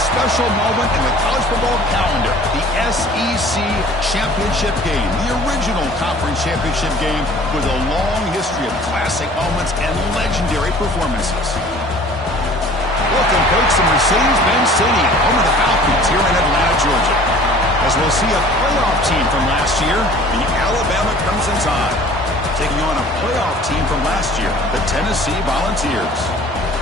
special moment in the college football calendar, the SEC Championship game, the original conference championship game with a long history of classic moments and legendary performances. Welcome, folks, to Mercedes-Benz Stadium, home of the Falcons here in Atlanta, Georgia. As we'll see a playoff team from last year, the Alabama Crimson Tide, taking on a playoff team from last year, the Tennessee Volunteers.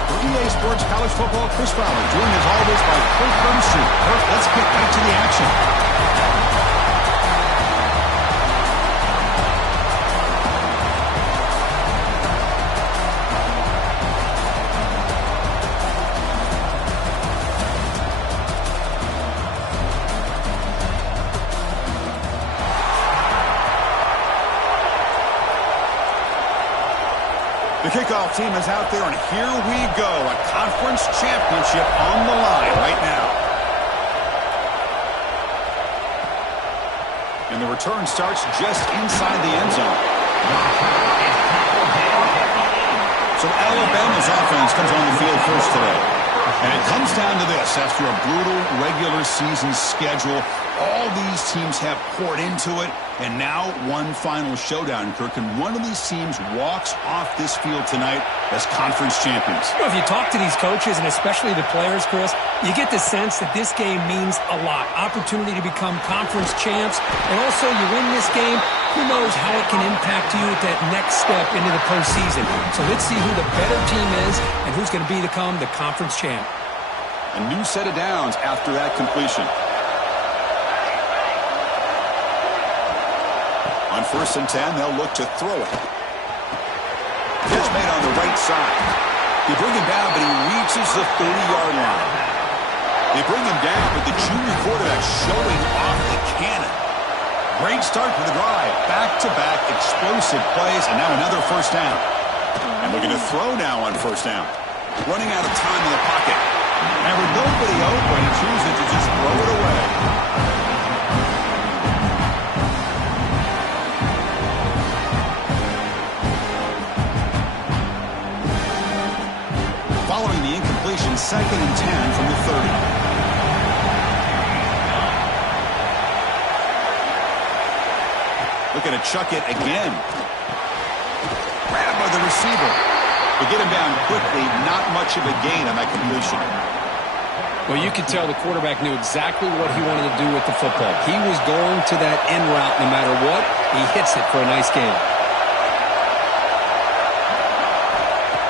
For EA Sports College Football, Chris Fowler, joined as always by Kirk Burnstreet. Kirk, let's get back to the action. The kickoff team is out there, and here we go. A conference championship on the line right now. And the return starts just inside the end zone. So Alabama's offense comes on the field first today. And it comes down to this. After a brutal regular season schedule, all these teams have poured into it. And now one final showdown, Kirk, and one of these teams walks off this field tonight as conference champions. You know, if you talk to these coaches, and especially the players, Chris, you get the sense that this game means a lot. Opportunity to become conference champs, and also you win this game, who knows how it can impact you at that next step into the postseason. So let's see who the better team is and who's going to become the conference champ. A new set of downs after that completion. On 1st and 10, they'll look to throw it. Catch made on the right side. They bring him down, but he reaches the 30-yard line. They bring him down, but the junior quarterback showing off the cannon. Great start for the drive. Back-to-back explosive plays, and now another first down. And looking to throw now on 1st down. Running out of time in the pocket. And with nobody open, he chooses to just throw it away. Following the incompletion, 2nd and 10 from the 30. Looking to chuck it again. Grabbed by the receiver. They get him down quickly, not much of a gain on that completion. Well, you could tell the quarterback knew exactly what he wanted to do with the football. He was going to that end route no matter what. He hits it for a nice gain.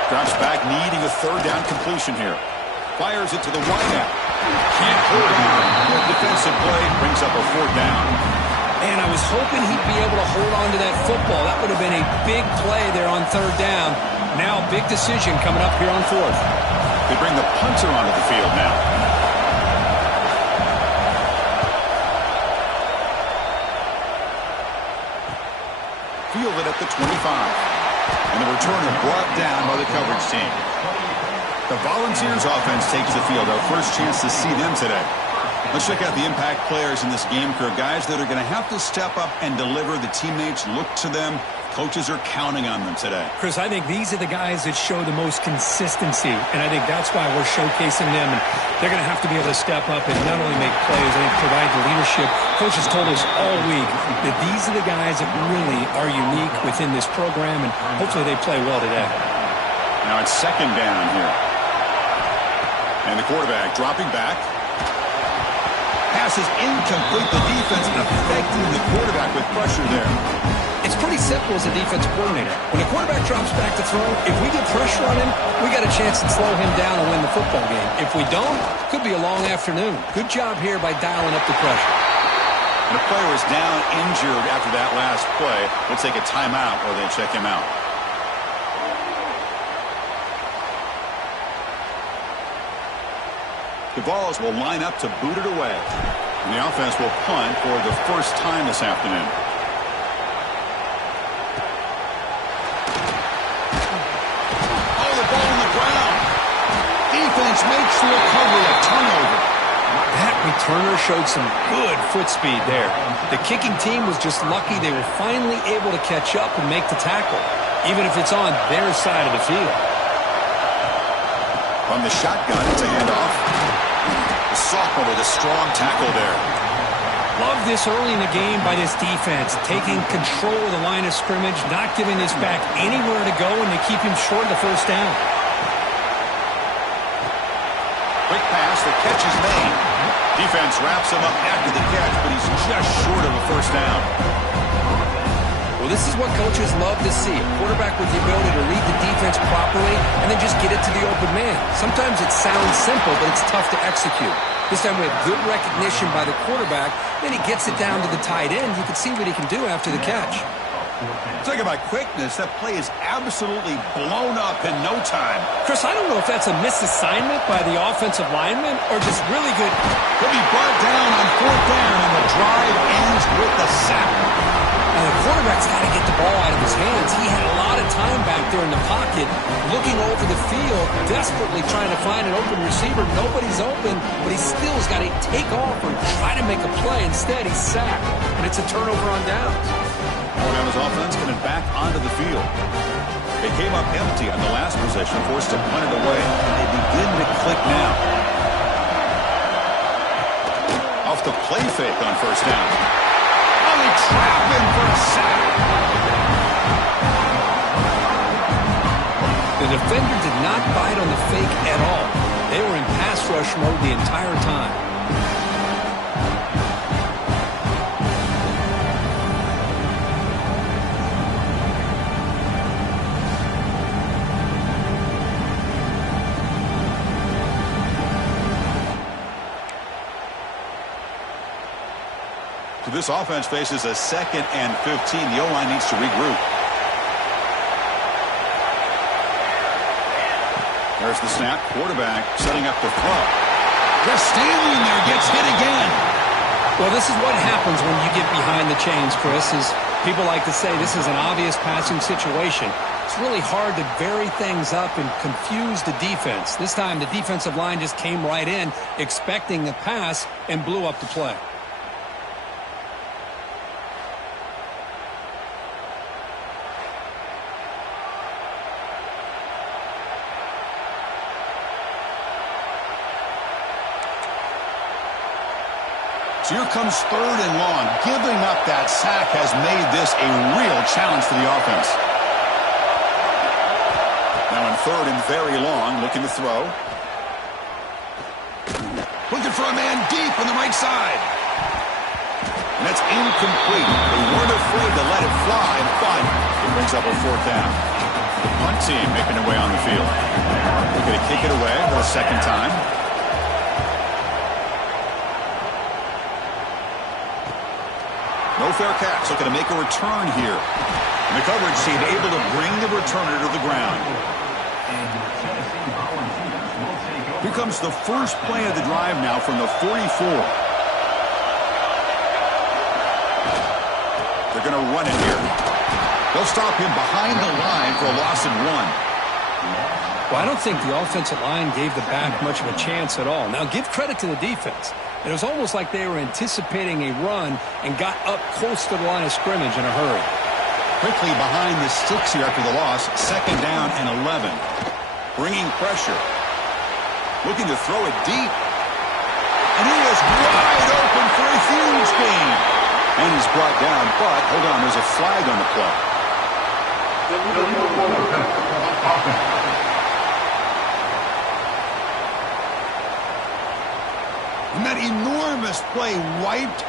Drops back, needing a 3rd down completion here. Fires it to the wideout. Can't hold it. Good defensive play. Brings up a 4th down. And I was hoping he'd be able to hold on to that football. That would have been a big play there on 3rd down. Now, big decision coming up here on 4th. They bring the punter onto the field now. Fielded at the 25. And the returner brought down by the coverage team. The Volunteers offense takes the field. Our first chance to see them today. Let's check out the impact players in this game, Kirk. Guys that are going to have to step up and deliver. The teammates look to them. Coaches are counting on them today. Chris, I think these are the guys that show the most consistency, and I think that's why we're showcasing them. And they're going to have to be able to step up and not only make plays, I think provide the leadership. Coaches told us all week that these are the guys that really are unique within this program, and hopefully they play well today. Now it's 2nd down here. And the quarterback dropping back. Pass is incomplete. The defense affecting the quarterback with pressure there. It's pretty simple as a defensive coordinator. When the quarterback drops back to throw, if we get pressure on him, we got a chance to slow him down and win the football game. If we don't, it could be a long afternoon. Good job here by dialing up the pressure. And the player is down injured after that last play. We'll take a timeout or they check him out. The Vols will line up to boot it away. And the offense will punt for the first time this afternoon. Oh, the ball on the ground. Defense makes the recovery, a turnover. That returner showed some good foot speed there. The kicking team was just lucky they were finally able to catch up and make the tackle, even if it's on their side of the field. From the shotgun, it's a handoff. The sophomore with a strong tackle there. Love this early in the game by this defense, taking control of the line of scrimmage, not giving this back anywhere to go, and to keep him short of the first down. Quick pass, the catch is made. Defense wraps him up after the catch, but he's just short of a first down. Well, this is what coaches love to see. A quarterback with the ability to read the defense properly and then just get it to the open man. Sometimes it sounds simple, but it's tough to execute. This time we have good recognition by the quarterback. Then he gets it down to the tight end. You can see what he can do after the catch. Talking about quickness, that play is absolutely blown up in no time. Chris, I don't know if that's a misassignment by the offensive lineman or just really good. He'll be brought down on fourth down, and the drive ends with a sack. Now, the quarterback's got to get the ball out of his hands. He had a lot of time back there in the pocket, looking over the field, desperately trying to find an open receiver. Nobody's open, but he still has got to take off or try to make a play. Instead, he's sacked, and it's a turnover on downs. Alabama's offense coming back onto the field. They came up empty on the last possession, forced to punt it away, and they begin to click now. Off the play fake on first down. Oh, they trap him for a sack. The defender did not bite on the fake at all. They were in pass rush mode the entire time. So this offense faces a 2nd and 15. The O-line needs to regroup. There's the snap. Quarterback setting up the throw. Just standing there, gets hit again. Well, this is what happens when you get behind the chains, Chris. Is people like to say this is an obvious passing situation. It's really hard to vary things up and confuse the defense. This time, the defensive line just came right in, expecting the pass, and blew up the play. So here comes 3rd and long. Giving up that sack has made this a real challenge for the offense. Now in 3rd and very long, looking to throw. Looking for a man deep on the right side. And that's incomplete. They weren't afraid to let it fly, but it brings up a 4th down. The punt team making their way on the field. They're going to kick it away for a 2nd time. No fair catch. Looking to make a return here. And the coverage team able to bring the returner to the ground. Here comes the first play of the drive now from the 44. They're going to run it here. They'll stop him behind the line for a loss of 1. Well, I don't think the offensive line gave the back much of a chance at all. Now, give credit to the defense. It was almost like they were anticipating a run and got up close to the line of scrimmage in a hurry. Quickly behind the sticks here after the loss. 2nd down and 11. Bringing pressure. Looking to throw it deep. And he is wide open for a huge gain. And he's brought down, but hold on, there's a flag on the play. And that enormous play wiped.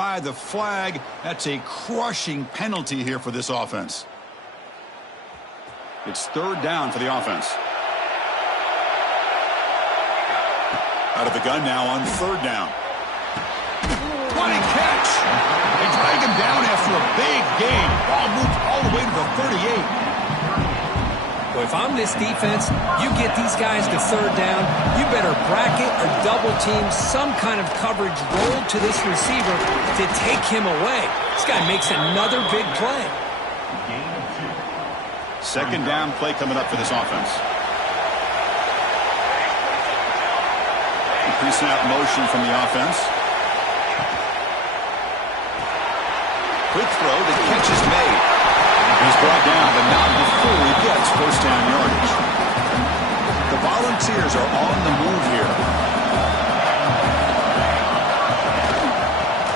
by the flag. That's a crushing penalty here for this offense. It's third down for the offense. Out of the gun now on third down. Running catch. They drag him down after a big gain. Ball moved all the way to the 38. Well, if I'm this defense, you get these guys to third down, you better bracket or double team some kind of coverage roll to this receiver to take him away. This guy makes another big play. Second down play coming up for this offense. Pre-snap motion from the offense. Quick throw, the catch is made. He's brought down, but not before he gets first down yardage. The Volunteers are on the move here.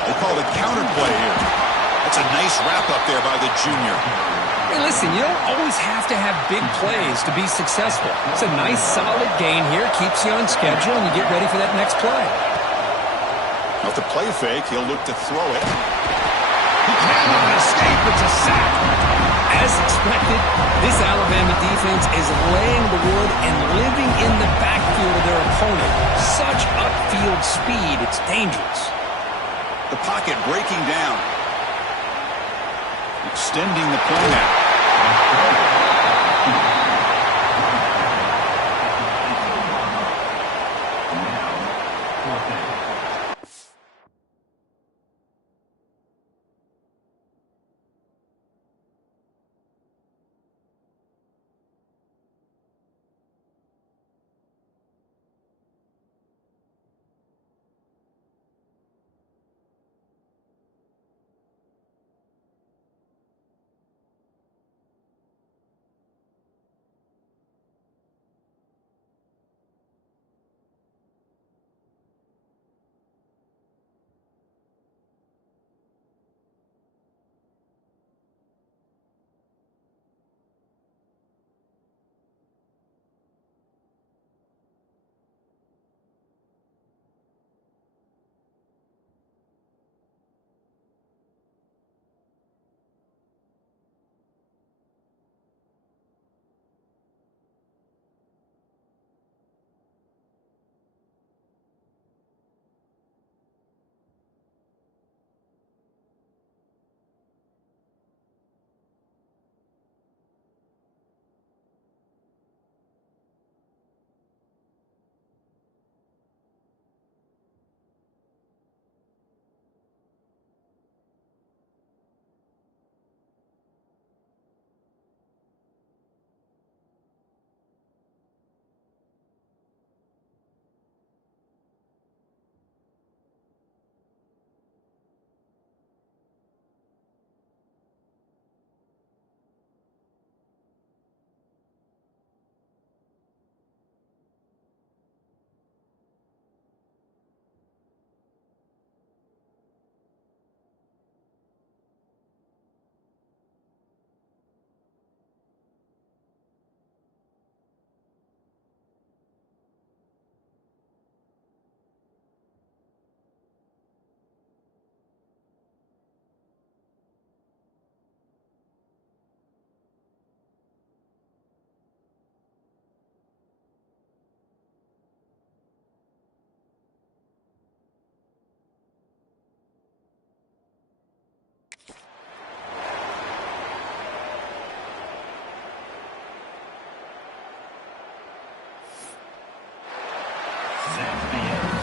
They call it counter play here. That's a nice wrap-up there by the junior. Hey, listen, you don't always have to have big plays to be successful. It's a nice, solid gain here. Keeps you on schedule, and you get ready for that next play. Off the play fake, he'll look to throw it. He cannot escape. It's a sack. As expected, this Alabama defense is laying the wood and living in the backfield of their opponent. Such upfield speed, it's dangerous. The pocket breaking down. Extending the play now.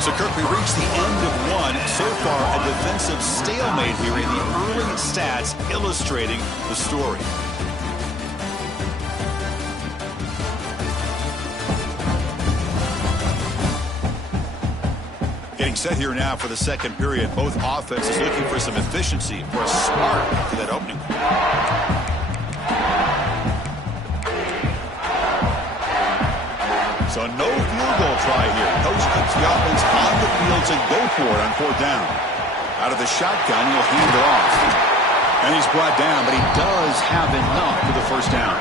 So, Kirk, we reached the end of one. So far, a defensive stalemate here in the early stats illustrating the story. Getting set here now for the second period. Both offenses looking for some efficiency, for a spark to that opening. So no field goal try here. Coach keeps the offense on the field to go for it on fourth down. Out of the shotgun, he'll hand it off. And he's brought down, but he does have enough for the first down.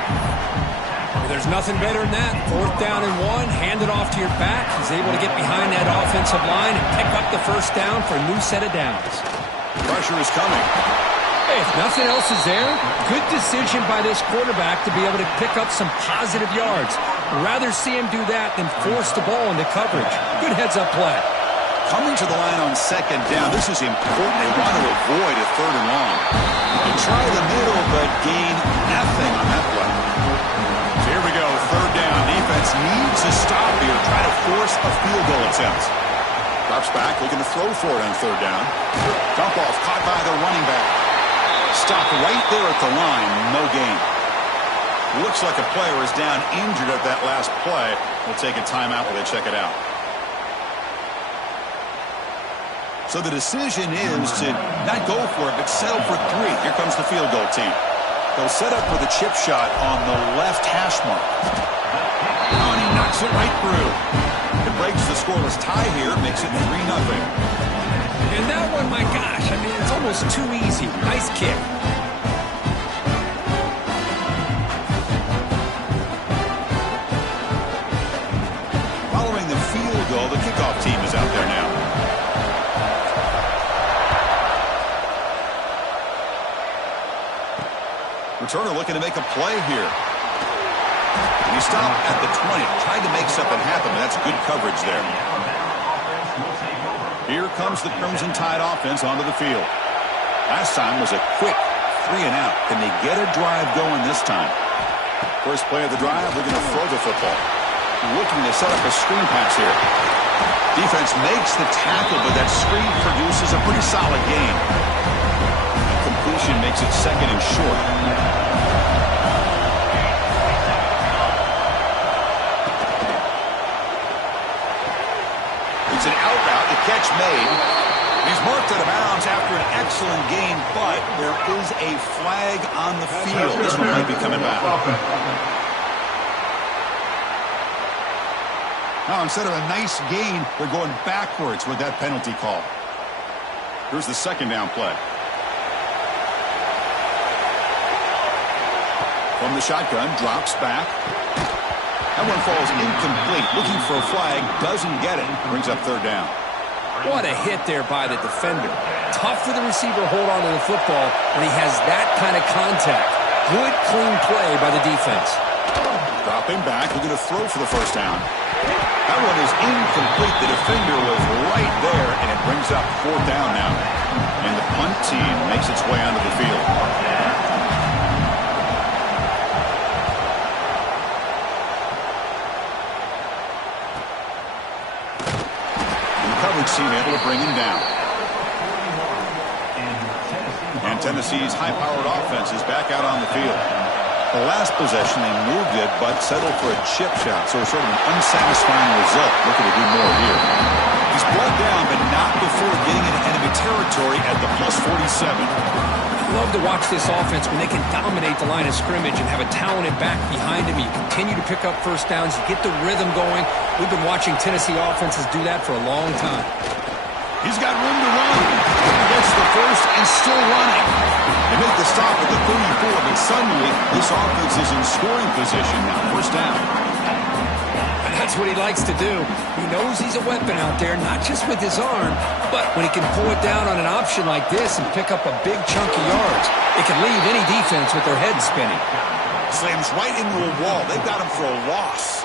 There's nothing better than that. Fourth down and one, hand it off to your back. He's able to get behind that offensive line and pick up the first down for a new set of downs. Pressure is coming. Hey, if nothing else is there, good decision by this quarterback to be able to pick up some positive yards. Rather see him do that than force the ball into coverage. Good heads-up play. Coming to the line on second down, this is important. They want to avoid a third and long. They try the middle, but gain nothing on that play. So here we go, third down. Defense needs a stop here. Try to force a field goal attempt. Drops back, looking to throw for it on third down. Dump off, caught by the running back. Stopped right there at the line, no gain. Looks like a player is down injured at that last play. We'll take a timeout while they check it out. So the decision is to not go for it, but settle for 3. Here comes the field goal team. They'll set up with a chip shot on the left hash mark. Oh, and he knocks it right through. It breaks the scoreless tie here, makes it 3-0. And that one, my gosh, I mean, it's almost too easy. Nice kick. Following the field goal, the kickoff team is out there now. Returner looking to make a play here. And he stopped at the 20. Tried to make something happen, but that's good coverage there. Here comes the Crimson Tide offense onto the field. Last time was a quick 3 and out. Can they get a drive going this time? First play of the drive, they're going to throw the football. Looking to set up a screen pass here. Defense makes the tackle, but that screen produces a pretty solid gain. Completion makes it second and short. It's an out route, the catch made. He's marked out of bounds after an excellent gain, but there is a flag on the field. This one might be coming back. Now, instead of a nice gain, they're going backwards with that penalty call. Here's the second down play. From the shotgun, drops back. That one falls incomplete. Looking for a flag, doesn't get it. Brings up third down. What a hit there by the defender. Tough for the receiver to hold on to the football when he has that kind of contact. Good, clean play by the defense. Dropping back, looking to throw for the first down. That one is incomplete. The defender was right there, and it brings up fourth down now. And the punt team makes its way onto the field. Team able to bring him down. And Tennessee's high-powered offense is back out on the field. The last possession, they moved it, but settled for a chip shot, so sort of an unsatisfying result. Looking to do more here. He's brought down, but not before getting into enemy territory at the plus 47. I love to watch this offense when they can dominate the line of scrimmage and have a talented back behind him. You continue to pick up first downs. You get the rhythm going. We've been watching Tennessee offenses do that for a long time. He's got room to run. Gets the first and still running. They make the stop at the 34, but suddenly this offense is in scoring position now. First down. That's what he likes to do. He knows he's a weapon out there, not just with his arm, but when he can pull it down on an option like this and pick up a big chunk of yards, it can leave any defense with their head spinning. Slams right into a wall. They've got him for a loss.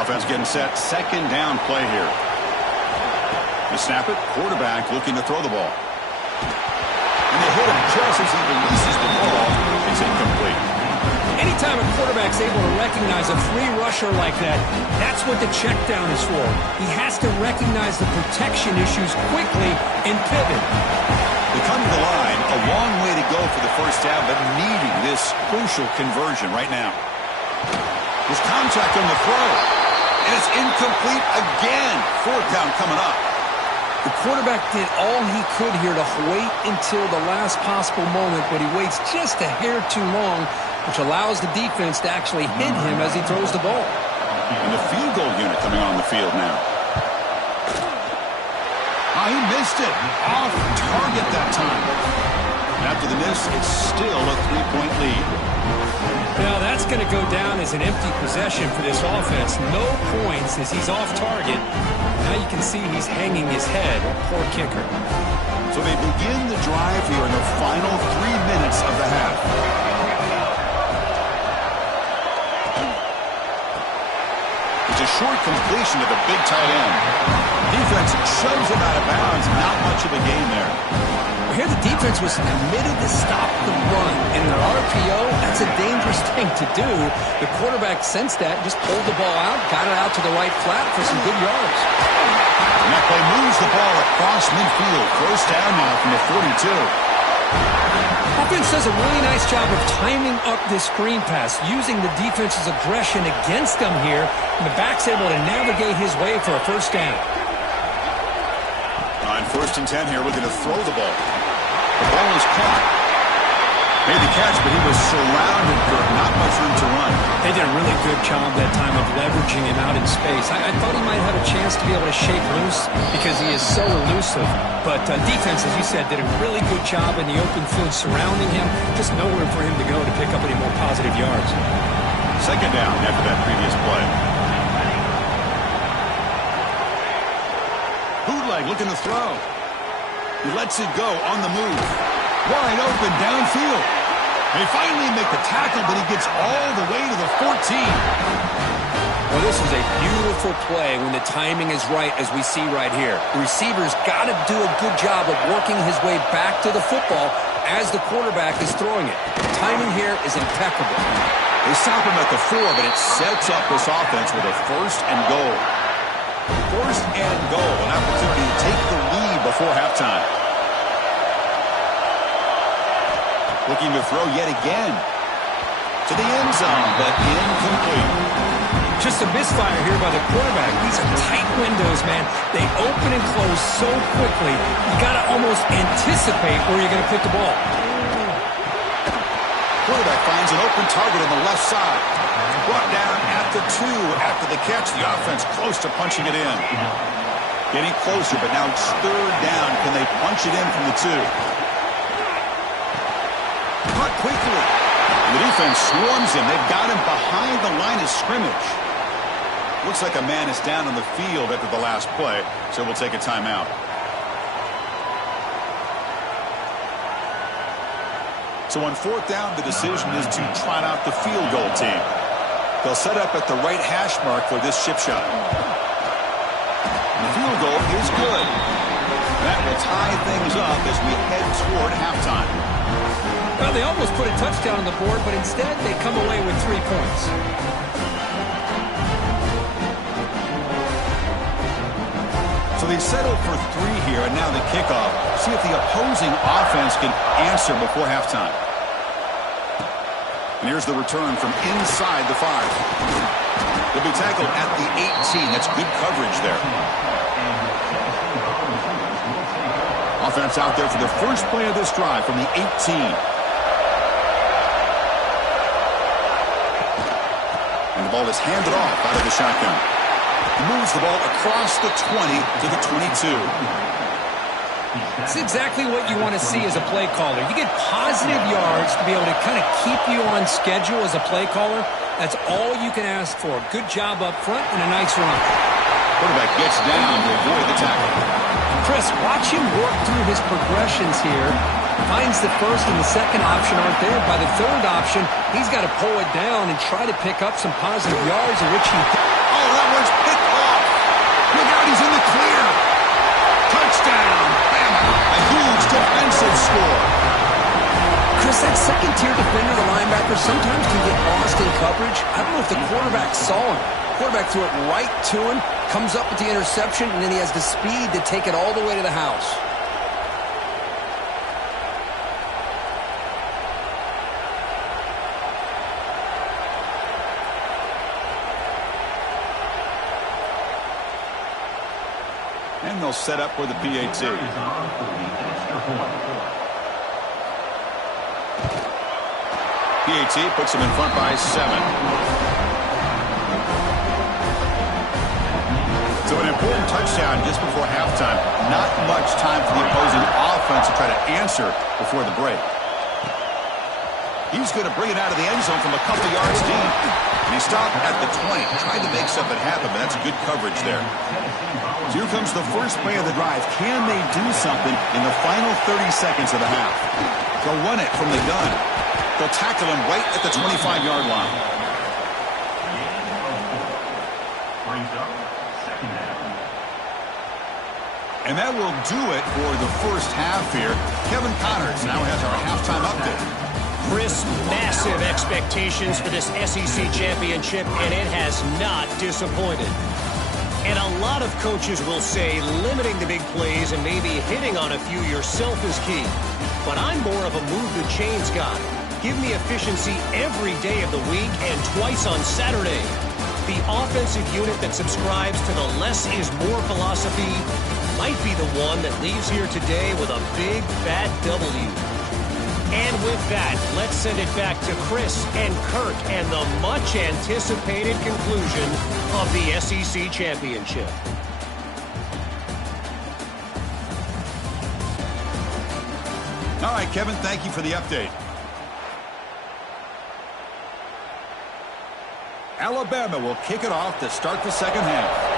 Offense getting set. Second down play here. They snap it. Quarterback looking to throw the ball. And they hit him just as he releases the ball. It's incomplete. Anytime a quarterback's able to recognize a free rusher like that, that's what the check down is for. He has to recognize the protection issues quickly and pivot. They come to the line, a long way to go for the first down, but needing this crucial conversion right now. There's contact on the throw, and it's incomplete again. Fourth down coming up. The quarterback did all he could here to wait until the last possible moment, but he waits just a hair too long, which allows the defense to actually hit him as he throws the ball. And the field goal unit coming on the field now. Oh, he missed it. Off target that time. And after the miss, it's still a 3-point lead. Now that's going to go down as an empty possession for this offense. No points as he's off target. Now you can see he's hanging his head. Poor kicker. So they begin the drive here in the final 3 minutes of the half. It's a short completion to the big tight end. Defense shoves him out of bounds. Not much of a gain there. Here the defense was committed to stop the run. In an RPO, that's a dangerous thing to do. The quarterback sensed that, just pulled the ball out, got it out to the right flat for some good yards. And that play moves the ball across midfield. First down now from the 42. Offense does a really nice job of timing up this screen pass, using the defense's aggression against them here, and the back's able to navigate his way for a first down. On 1st and 10 here, looking to throw the ball. The ball is caught. Made the catch, but he was surrounded for not much room to run. They did a really good job that time of leveraging him out in space. I thought he might have a chance to be able to shake loose because he is so elusive. But defense, as you said, did a really good job in the open field surrounding him. Just nowhere for him to go to pick up any more positive yards. Second down after that previous play. Bootleg looking to throw. He lets it go on the move. Wide open downfield. They finally make the tackle, but he gets all the way to the 14. Well, this is a beautiful play when the timing is right, as we see right here. The receiver's got to do a good job of working his way back to the football as the quarterback is throwing it. The timing here is impeccable. They stop him at the 4, but it sets up this offense with a 1st and goal. 1st and goal, an opportunity to take the lead before halftime. Looking to throw yet again. To the end zone, but incomplete. Just a misfire here by the quarterback. These are tight windows, man. They open and close so quickly. You got to almost anticipate where you're going to put the ball. Quarterback finds an open target on the left side. Brought down at the 2 after the catch. The offense close to punching it in. Getting closer, but now it's 3rd down. Can they punch it in from the 2? Caught quickly. The defense swarms him. They've got him behind the line of scrimmage. Looks like a man is down on the field after the last play, so we'll take a timeout. So on 4th down, the decision is to trot out the field goal team. They'll set up at the right hash mark for this chip shot. The field goal is good. That will tie things up as we head toward halftime. Well, they almost put a touchdown on the board, but instead they come away with 3 points. So they settled for 3 here, and now the kickoff. See if the opposing offense can answer before halftime. And here's the return from inside the 5. They'll be tackled at the 18. That's good coverage there. Offense out there for the first play of this drive from the 18. And the ball is handed off out of the shotgun. He moves the ball across the 20 to the 22. It's exactly what you want to see as a play caller. You get positive yards to be able to kind of keep you on schedule as a play caller. That's all you can ask for. Good job up front and a nice run. Quarterback gets down to avoid the tackle. Chris, watch him work through his progressions here. Finds the 1st and the 2nd option aren't there. By the 3rd option, he's got to pull it down and try to pick up some positive yards, in which he... Oh, that one's picked off. Look out, he's in the clear. Touchdown. Bama. A huge defensive score. Chris, that second-tier defender, the linebacker, sometimes can get lost in coverage. I don't know if the quarterback saw him. Quarterback threw it right to him, comes up with the interception, and then he has the speed to take it all the way to the house. And they'll set up for the PAT. PAT puts them in front by 7. So an important touchdown just before halftime. Not much time for the opposing offense to try to answer before the break. He's going to bring it out of the end zone from a couple yards deep. And he stopped at the 20. Tried to make something happen, but that's good coverage there. So here comes the first play of the drive. Can they do something in the final 30 seconds of the half? They'll run it from the gun. They'll tackle him right at the 25-yard line. And that will do it for the first half here. Kevin Connors now has our halftime update. Chris, massive expectations for this SEC championship, and it has not disappointed. And a lot of coaches will say limiting the big plays and maybe hitting on a few yourself is key. But I'm more of a move the chains guy. Give me efficiency every day of the week and twice on Saturday. The offensive unit that subscribes to the less is more philosophy might be the one that leaves here today with a big, fat W. And with that, let's send it back to Chris and Kirk and the much-anticipated conclusion of the SEC Championship. All right, Kevin, thank you for the update. Alabama will kick it off to start the second half.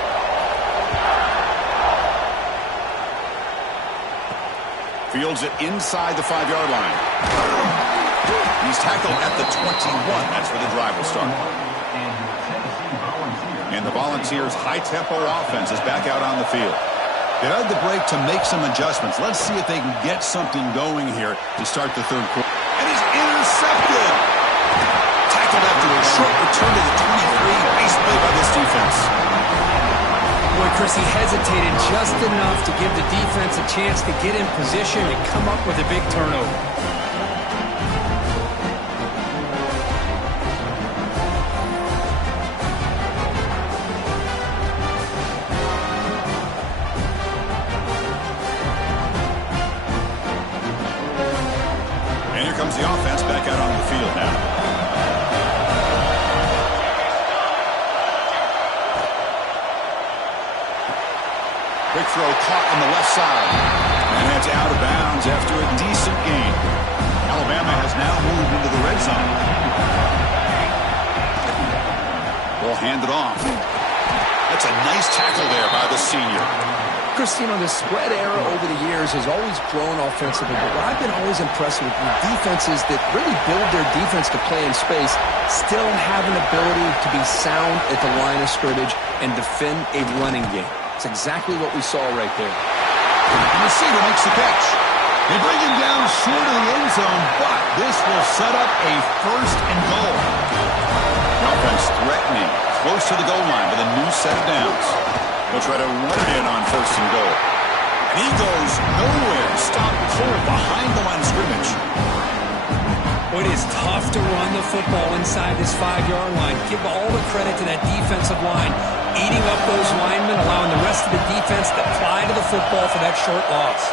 Fields it inside the 5-yard line. He's tackled at the 21. That's where the drive will start. And the Volunteers' high-tempo offense is back out on the field. They had the break to make some adjustments. Let's see if they can get something going here to start the third quarter. And he's intercepted. Tackled after a short return to the 23. Nice play by this defense. Boy, Chris, he hesitated just enough to give the defense a chance to get in position and come up with a big turnover. And here comes the offense back out on the field now. Quick throw caught on the left side. And it's out of bounds after a decent gain. Alabama has now moved into the red zone. Ball handed off. That's a nice tackle there by the senior. Chris, you know, the spread era over the years has always grown offensively, but what I've been always impressed with defenses that really build their defense to play in space still have an ability to be sound at the line of scrimmage and defend a running game. It's exactly what we saw right there. And the receiver makes the catch. They bring him down short of the end zone, but this will set up a first and goal. The offense threatening, close to the goal line with a new set of downs. They'll try to run it in on first and goal. And he goes nowhere. Stop cold behind the line of scrimmage. Boy, it is tough to run the football inside this 5-yard line. Give all the credit to that defensive line, eating up those linemen, allowing the rest of the defense to fly to the football for that short loss.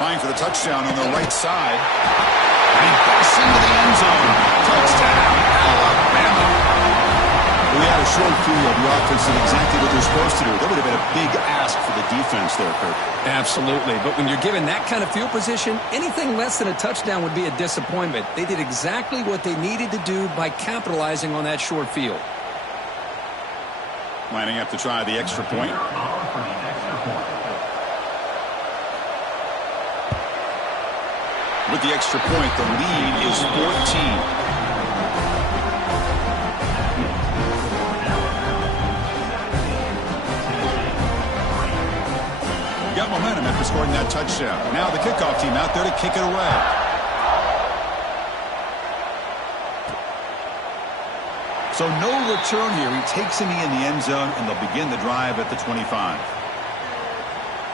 Trying for the touchdown on the right side. And he busts into the end zone. Touchdown, Alabama. We had a short field. The offense did exactly what they're supposed to do. That would have been a big ask for the defense there, Kirk. Absolutely. But when you're given that kind of field position, anything less than a touchdown would be a disappointment. They did exactly what they needed to do by capitalizing on that short field. Lining up to try the extra point. With the extra point, the lead is 14. Got momentum after scoring that touchdown. Now the kickoff team out there to kick it away. So no return here. He takes a knee in the end zone, and they'll begin the drive at the 25.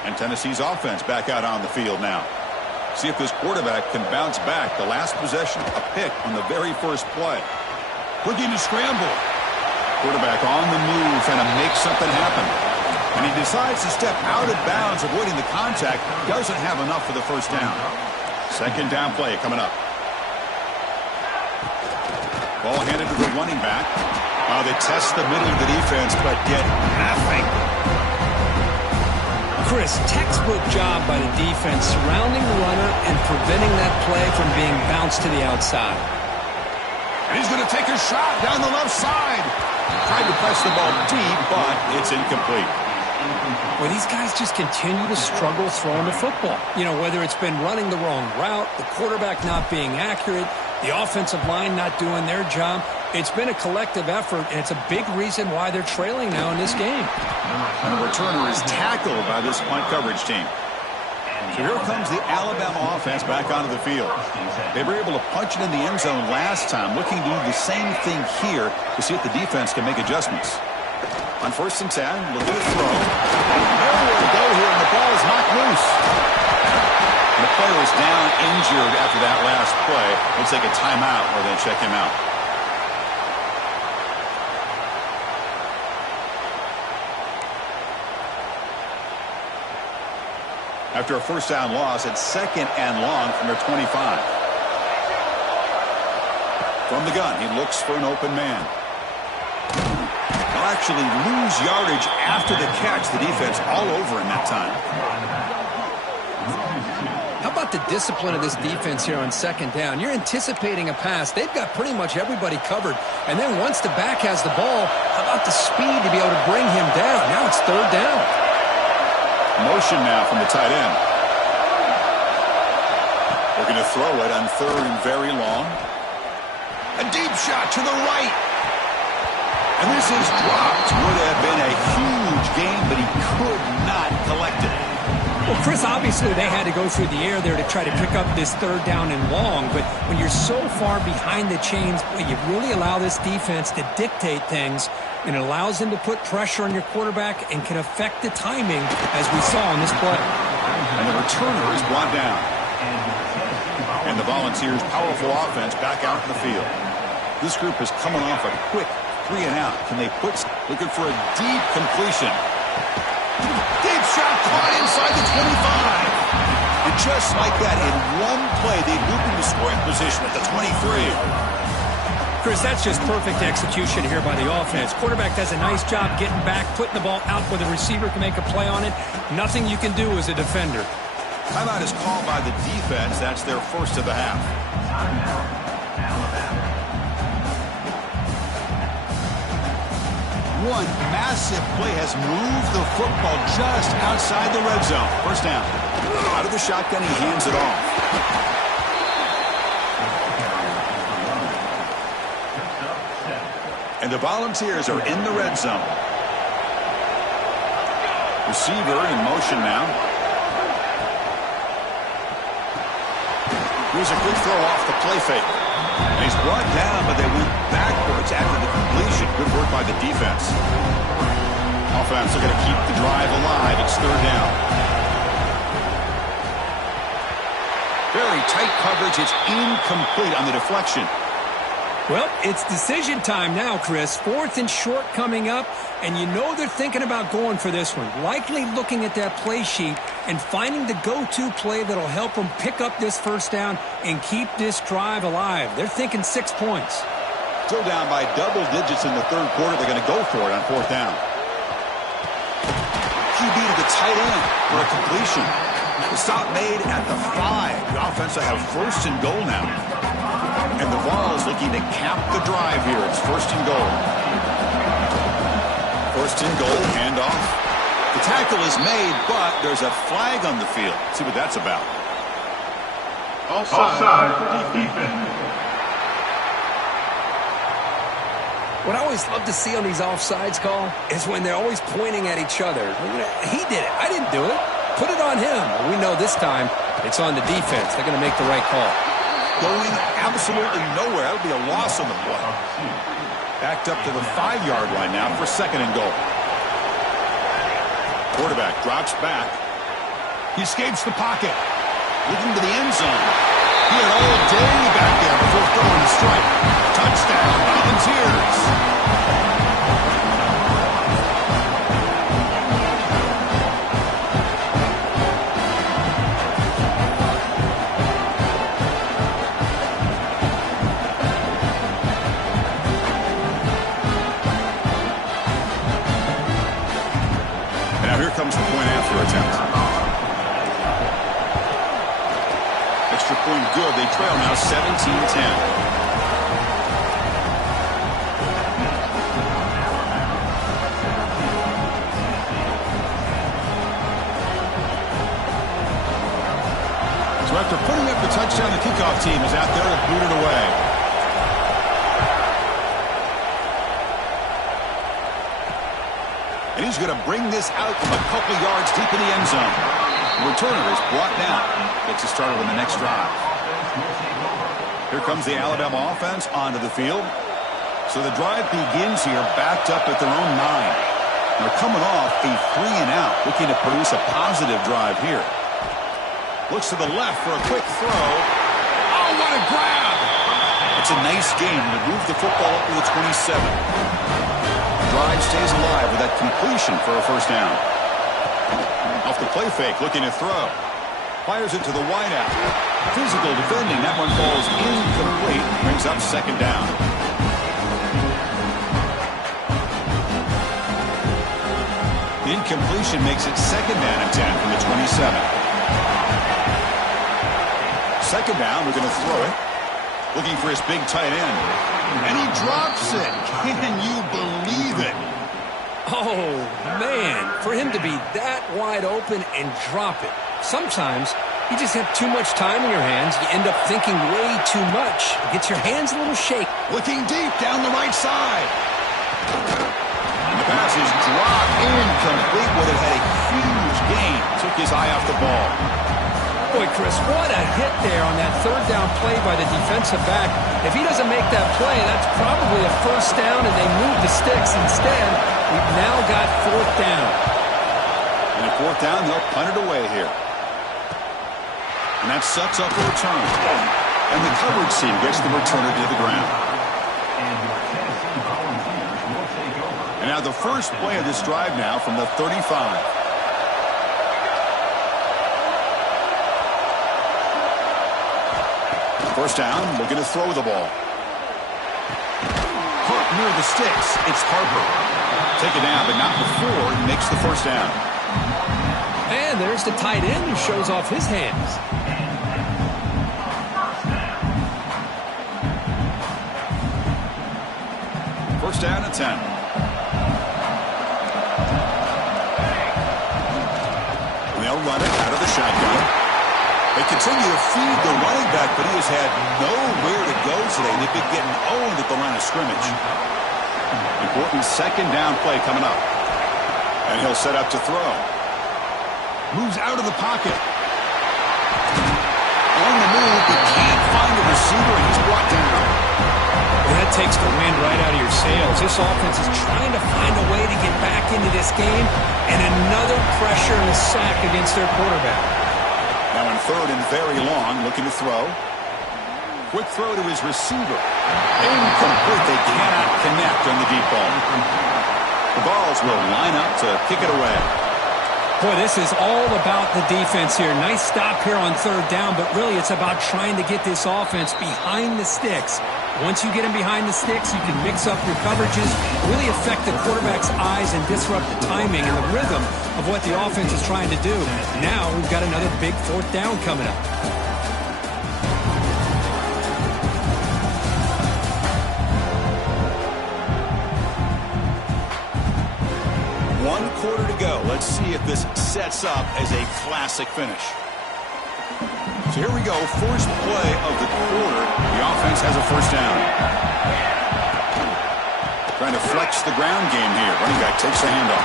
And Tennessee's offense back out on the field now. See if this quarterback can bounce back. The last possession, a pick on the very first play. Looking to scramble. Quarterback on the move, trying to make something happen. And he decides to step out of bounds, avoiding the contact. Doesn't have enough for the first down. Second down play coming up. Ball handed to the running back. They test the middle of the defense, but get nothing. Chris, textbook job by the defense surrounding the runner and preventing that play from being bounced to the outside. And he's going to take a shot down the left side. Tried to press the ball deep, but it's incomplete. Well, these guys just continue to struggle throwing the football. You know, whether it's been running the wrong route, the quarterback not being accurate, the offensive line not doing their job. It's been a collective effort, and it's a big reason why they're trailing now in this game. And the returner is tackled by this punt coverage team. So here comes the Alabama offense back onto the field. They were able to punch it in the end zone last time, looking to do the same thing here to see if the defense can make adjustments. On 1st and 10, look at the throw. Nowhere to go here, and the ball is knocked loose. And the player is down injured after that last play. Looks like a timeout where they check him out. After a first down loss, it's 2nd and long from their 25. From the gun, he looks for an open man. They'll actually lose yardage after the catch. The defense all over him that time. How about the discipline of this defense here on 2nd down? You're anticipating a pass. They've got pretty much everybody covered. And then once the back has the ball, how about the speed to be able to bring him down? Now it's 3rd down. Motion now from the tight end. They're going to throw it on 3rd and very long. A deep shot to the right. And this is dropped. Would have been a huge game, but he could not collect it. Well, Chris, obviously they had to go through the air there to try to pick up this 3rd down and long, but when you're so far behind the chains, you really allow this defense to dictate things, and it allows them to put pressure on your quarterback and can affect the timing, as we saw on this play. And the returner is brought down. And the Volunteers' powerful offense back out in the field. This group is coming off a quick 3 and out. Can they put, looking for a deep completion. Deep shot caught inside the 25. And just like that, in one play, they moved into scoring position at the 23. Chris, that's just perfect execution here by the offense. Quarterback does a nice job getting back, putting the ball out where the receiver can make a play on it. Nothing you can do as a defender. Timeout is called by the defense. That's their first of the half. One massive play has moved the football just outside the red zone. First down. Out of the shotgun, he hands it off. And the Volunteers are in the red zone. Receiver in motion now. Here's a good throw off the play fake. And he's brought down, but they went backwards after the completion. Good work by the defense. Offense looking to keep the drive alive. It's 3rd down. Very tight coverage. It's incomplete on the deflection. Well, it's decision time now, Chris. 4th and short coming up, and you know they're thinking about going for this one. Likely looking at that play sheet and finding the go-to play that'll help them pick up this first down and keep this drive alive. They're thinking 6 points. Still down by double digits in the 3rd quarter. They're going to go for it on 4th down. QB to the tight end for a completion. The stop made at the 5. The offense will have 1st and goal now. And the Vols looking to cap the drive here. It's 1st and goal. 1st and goal, handoff. The tackle is made, but there's a flag on the field. Let's see what that's about. Offside for defense. What I always love to see on these offsides call is when they're always pointing at each other. He did it. I didn't do it. Put it on him. We know this time it's on the defense. They're going to make the right call. Going absolutely nowhere. That would be a loss on the play. Backed up to the 5-yard line now for 2nd and goal. Quarterback drops back. He escapes the pocket. Looking to the end zone. He had all day back there before throwing the strike. Touchdown, Volunteers. Comes the point after attempt. Extra point good. They trail now 17-10. After putting up the touchdown, the kickoff team is out there to boot it away. And he's going to bring this out from a couple yards deep in the end zone. The returner is brought down. Gets us started on the next drive. Here comes the Alabama offense onto the field. So the drive begins here backed up at their own 9. They're coming off a 3-and-out, looking to produce a positive drive here. Looks to the left for a quick throw. Oh, what a grab! It's a nice game to move the football up to the 27. Drive stays alive with that completion for a first down. Off the play fake, looking to throw. Fires it to the wideout. Physical defending. That one falls incomplete. Brings up second down. The incompletion makes it second down and 10 from the 27. Second down, we're going to throw it. Looking for his big tight end. And he drops it. Can you believe it? Oh, man. For him to be that wide open and drop it. Sometimes you just have too much time in your hands. You end up thinking way too much. It gets your hands a little shaky. Looking deep down the right side. And the pass is dropped incomplete. Would have had a huge gain. Took his eye off the ball. Boy, Chris, what a hit there on that third down play by the defensive back. If he doesn't make that play, that's probably a first down, and they move the sticks. Instead, we've now got fourth down. And at fourth down, they'll punt it away here. And that sets up a return. And the coverage team gets the returner to the ground. And now the first play of this drive now from the 35. First down, looking to throw the ball. Caught near the sticks. It's Harper. Take it down, but not before he makes the first down. And there's the tight end who shows off his hands. First down and 10. They'll run it out of the shotgun. They continue to feed the running back, but he has had nowhere to go today. They've been getting owned at the line of scrimmage. Important second down play coming up. And he'll set up to throw. Moves out of the pocket. On the move, but can't find a receiver, and he's brought down. Well, that takes the wind right out of your sails. This offense is trying to find a way to get back into this game, and another pressure and a sack against their quarterback. Now in third and very long, looking to throw. Quick throw to his receiver. Incomplete. They cannot connect on the deep ball. The Vols will line up to kick it away. Boy, this is all about the defense here. Nice stop here on third down, but really it's about trying to get this offense behind the sticks. Once you get them behind the sticks, you can mix up your coverages, really affect the quarterback's eyes and disrupt the timing and the rhythm of what the offense is trying to do. Now we've got another big fourth down coming up. One quarter to go. Let's see if this sets up as a classic finish. So here we go, first play of the quarter. The offense has a first down. Trying to flex the ground game here. Running back takes the handoff.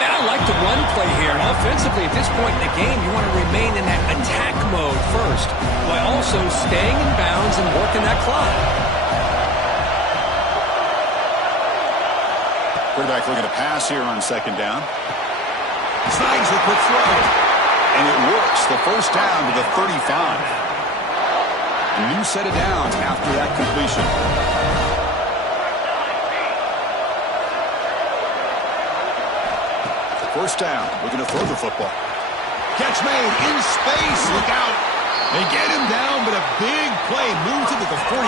And I like the run play here. And offensively, at this point in the game, you want to remain in that attack mode first, while also staying in bounds and working that clock. Quarterback looking to pass here on second down. Snags the quick throw. And it works. The first down to the 35. A new set of downs after that completion. First down. Looking to throw the football. Catch made in space. Look out. They get him down, but a big play moves it to the 45.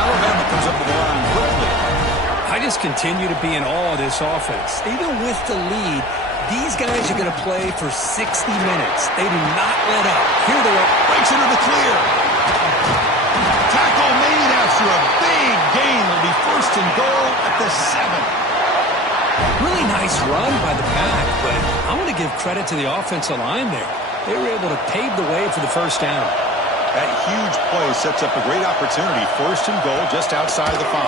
Alabama comes up with the line quickly. I just continue to be in awe of this offense. Even with the lead, these guys are going to play for 60 minutes. They do not let up. Here they are. Breaks into the clear. Tackle made after a big gain. It'll be first and goal at the 7. Really nice run by the back, but I want to give credit to the offensive line there. They were able to pave the way for the first down. That huge play sets up a great opportunity. First and goal just outside the 5.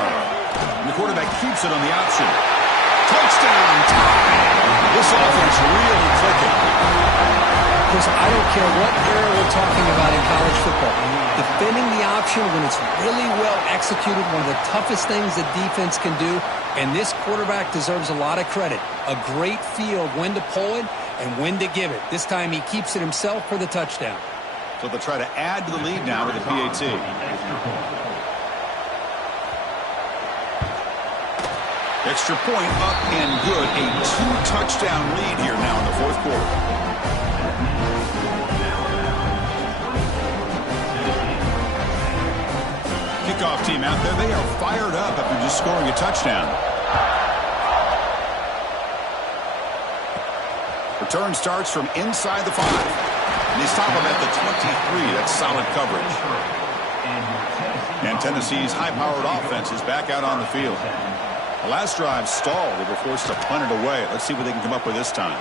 And the quarterback keeps it on the option. Touchdown! Tie! This offense really clicking. Chris, I don't care what era we're talking about in college football. Defending the option when it's really well executed, one of the toughest things that defense can do, and this quarterback deserves a lot of credit. A great feel of when to pull it and when to give it. This time he keeps it himself for the touchdown. So they'll try to add to the lead now with the PAT. Extra point up and good. A 2-touchdown lead here now in the fourth quarter. Kickoff team out there. They are fired up after just scoring a touchdown. Return starts from inside the 5. And they stop him at the 23. That's solid coverage. And Tennessee's high-powered offense is back out on the field. The last drive stalled. They were forced to punt it away. Let's see what they can come up with this time.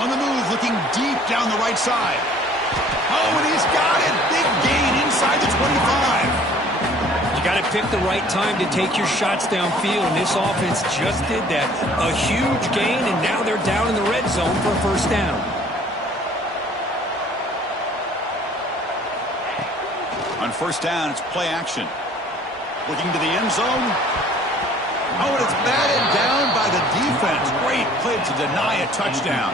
On the move, looking deep down the right side. Oh, and he's got it. Big gain inside the 25. You got to pick the right time to take your shots downfield, and this offense just did that. A huge gain, and now they're down in the red zone for a first down. On first down, it's play action. Looking to the end zone. Oh, and it's batted down by the defense. Great play to deny a touchdown.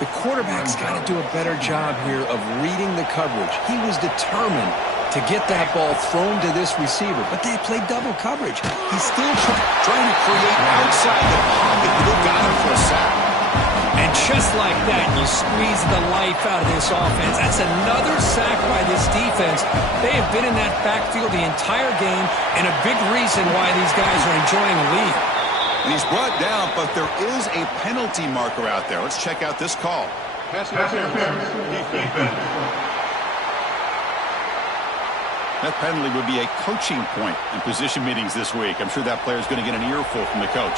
The quarterback's got to do a better job here of reading the coverage. He was determined to get that ball thrown to this receiver, but they played double coverage. He's still trying to create outside the pocket. They got him for a sack. And just like that, you squeeze the life out of this offense. That's another sack by this defense. They have been in that backfield the entire game, and a big reason why these guys are enjoying a lead. And he's brought down, but there is a penalty marker out there. Let's check out this call. That penalty would be a coaching point in position meetings this week. I'm sure that player is going to get an earful from the coach.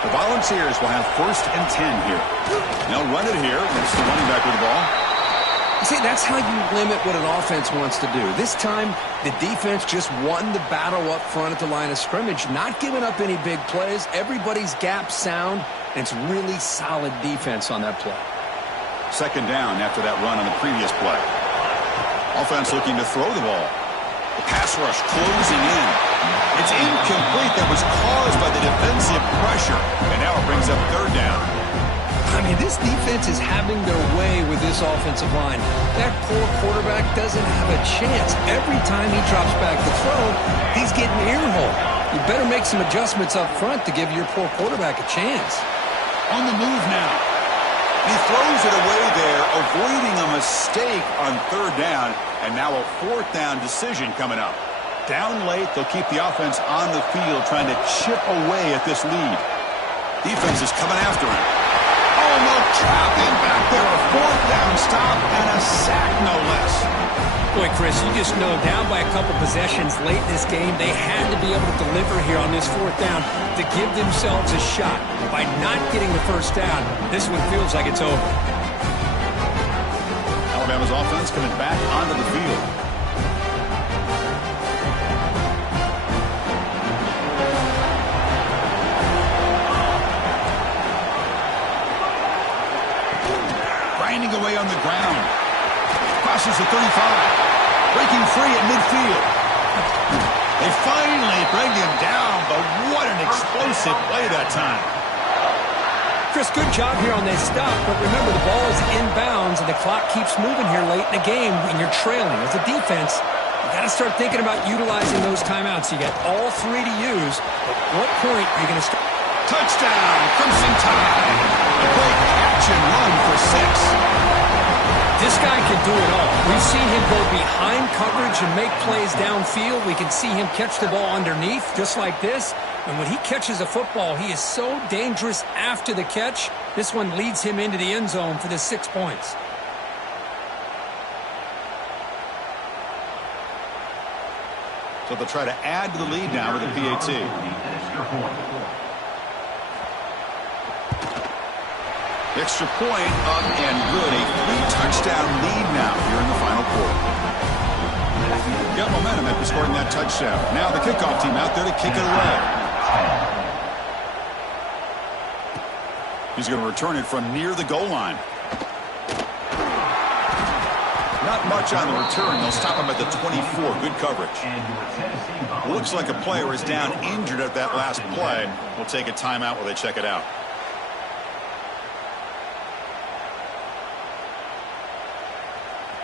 The Volunteers will have first and 10 here. They'll run it here. That's the running back with the ball. See, that's how you limit what an offense wants to do. This time, the defense just won the battle up front at the line of scrimmage, not giving up any big plays. Everybody's gap sound, and it's really solid defense on that play. Second down after that run on the previous play. Offense looking to throw the ball. The pass rush closing in. It's incomplete. That was caused by the defensive pressure. And now it brings up third down. I mean, this defense is having their way with this offensive line. That poor quarterback doesn't have a chance. Every time he drops back to throw, he's getting earhole. You better make some adjustments up front to give your poor quarterback a chance. On the move now. He throws it away there, avoiding a mistake on third down. And now a fourth down decision coming up. Down late, they'll keep the offense on the field, trying to chip away at this lead. Defense is coming after him. Oh, no, trapped him back there. A fourth down stop and a sack, no less. Boy, Chris, you just know down by a couple possessions late in this game, they had to be able to deliver here on this fourth down to give themselves a shot. By not getting the first down, this one feels like it's over. Alabama's offense coming back onto the field. Grinding away on the ground. Crosses the 35. Breaking free at midfield. They finally bring him down, but what an explosive play that time. Chris, good job here on this stop, but remember the ball is inbounds and the clock keeps moving here late in the game and you're trailing. As a defense, you got to start thinking about utilizing those timeouts. You got all three to use. At what point are you going to start? Touchdown, Crimson Tide. A great catch and run for 6. This guy can do it all. We've seen him go behind coverage and make plays downfield. We can see him catch the ball underneath just like this. And when he catches a football, he is so dangerous after the catch. This one leads him into the end zone for the 6 points. So they'll try to add to the lead now with the PAT. Extra point up and good. A 3-touchdown lead now here in the final quarter. Got momentum after scoring that touchdown. Now the kickoff team out there to kick it away. He's going to return it from near the goal line. Not much on the return. They'll stop him at the 24. Good coverage. Looks like a player is down injured at that last play. We'll take a timeout while they check it out.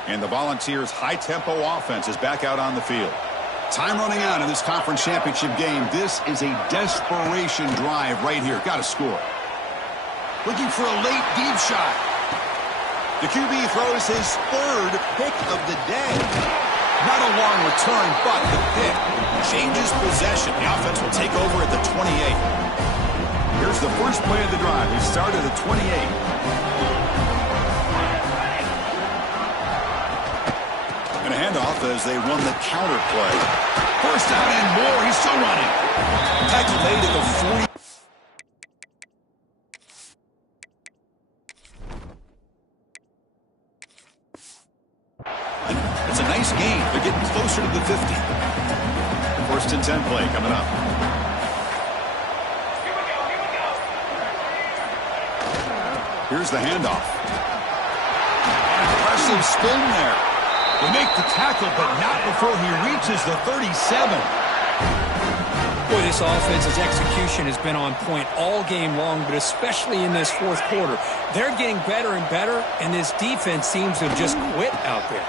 And the Volunteers' high-tempo offense is back out on the field. Time running out in this conference championship game. This is a desperation drive right here. Got to score. Looking for a late deep shot. The QB throws his third pick of the day. Not a long return, but the pick changes possession. The offense will take over at the 28. Here's the first play of the drive. They start at the 28. And a handoff as they run the counter play. First down and more. He's still running. Tackle made at the 40. It's a nice game. They're getting closer to the 50. First and 10 play coming up. Here's the handoff. An impressive spin there. They make the tackle, but not before he reaches the 37. Boy, this offense's execution has been on point all game long, but especially in this fourth quarter. They're getting better and better, and this defense seems to have just quit out there.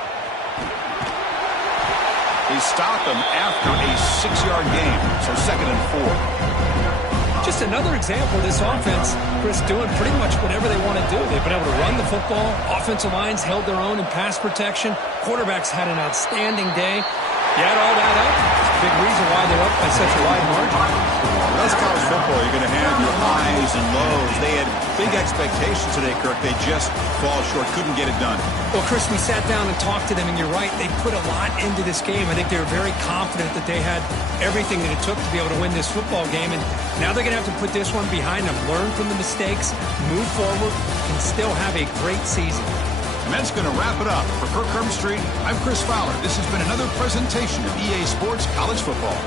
They stop him after a 6-yard gain, so 2nd and 4. Just another example of this offense, Chris, doing pretty much whatever they want to do. They've been able to run the football. Offensive lines held their own in pass protection. Quarterbacks had an outstanding day. You add all that up, it's a big reason why they're up by such a wide margin. That's college football. You're going to have your highs and lows. They had big expectations today, Kirk. They just fall short. Couldn't get it done. Well, Chris, we sat down and talked to them, and you're right. They put a lot into this game. I think they were very confident that they had everything that it took to be able to win this football game. And now they're going to have to put this one behind them, learn from the mistakes, move forward, and still have a great season. And that's going to wrap it up. For Kirk Herbstreit, I'm Chris Fowler. This has been another presentation of EA Sports College Football.